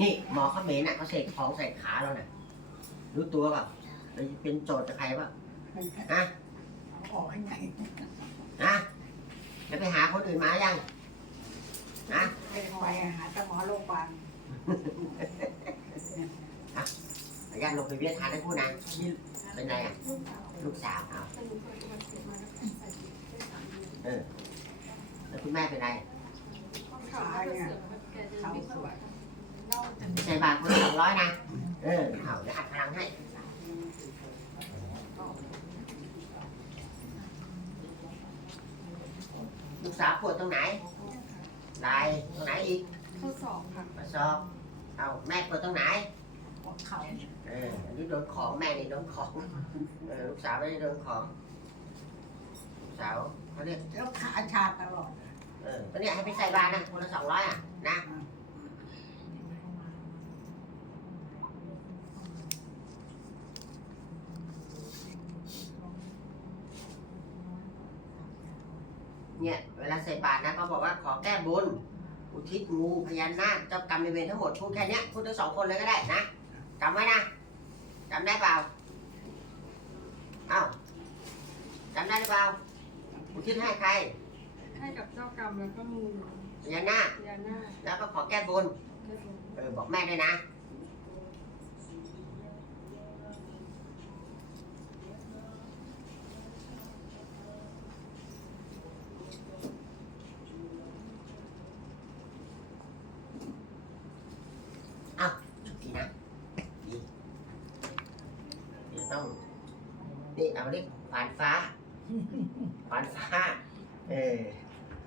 นี่หมอเขมรน่ะเขาเสกของใส่ขาเราน่ะ รู้ตัวเปล่าเราจะเป็นโจทย์กับใครเปล่าฮะออกให้ไงฮะจะไปหาคนอื่นมายังฮะไปไปหาตาหมอโรงพยาบาลขออนุญาตลงไปเวียนทานให้พูดนะนี่เป็นไงอะ ลูกสาวเอาเออแล้วคุณแม่เป็นไงขาเนี่ยเขาสวย ใส่บาทคนละสองร้อยนะ เออเอาเดี๋ยวอัดพลังให้ลูกสาวปวดตรงไหนไหลตรงไหนอีกข้อสอบค่ะมาสอบเอาแม่ปวดตรงไหนหัวเขา เอออันนี้โดนของแม่นี่โดนของ เออลูกสาวไม่ได้โดนของลูกสาวเขาเรียก แล้วขาชาตลอด เออตอนนี้ให้ไปใส่บาทนะคนละสองร้อยอะนะ เนี่ยเวลาใส่บาตรนะเขาบอกว่าขอแก้บน อุทิศงูพญานาคเจ้ากรรมในายเวรทั้งหมดพูดแค่เนี้ยพูดทั้งสองคนเลยก็ได้นะจำไว้นะจำได้เปล่าเอ้าจำได้หรือเปล่าอุทิศให้ใครให้กับเจ้ากรรมแล้วก็งูพญานาคพญานาคแล้วก็ขอแก้บนเออบอกแม่ด้วยนะ อ้าวจุดทีนะดีเดี๋ยว ต้อง นี่เอาเรียกขวานฟ้า ขวานฟ้า เออ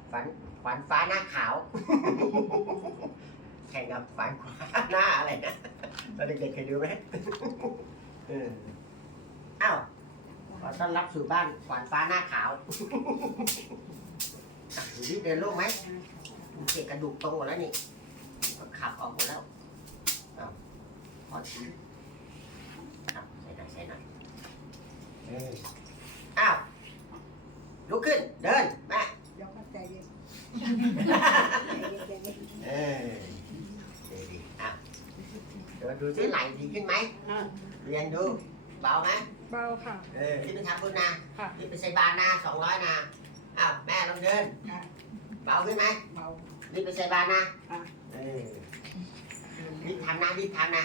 ขวานขวานฟ้าหน้าขาว แข่งกับขวานขวาหน้าอะไรนะตอนเด็กๆเคยดูไหมเอออ้าวขอต้อนรับสู่บ้านขวานฟ้าหน้าขาวอะดูดิเดินโล่งไหมมันเกะกระดูกตรงหมดแล้วนี่มันขับออกหมดแล้วอ้าวพอทีอ้าวใส่หน่อยใส่หน่อยเอออ้าวลุกขึ้น เดินแม่เดี๋ยวก็ใจเย็นเออดีดีอะเดี๋ยวดูซิไหลดีขึ้นไหมเรียนดูเบาไหมเบาค่ะ เออรีบไปทำบุญนะค่ะรีบไปใส่บาตรนะสองร้อยนะอ้าวแม่ลองเดินเบาขึ้นไหม เบา รีบไปใส่บาตรนะอะ เออรีบทำนะรีบทำนะ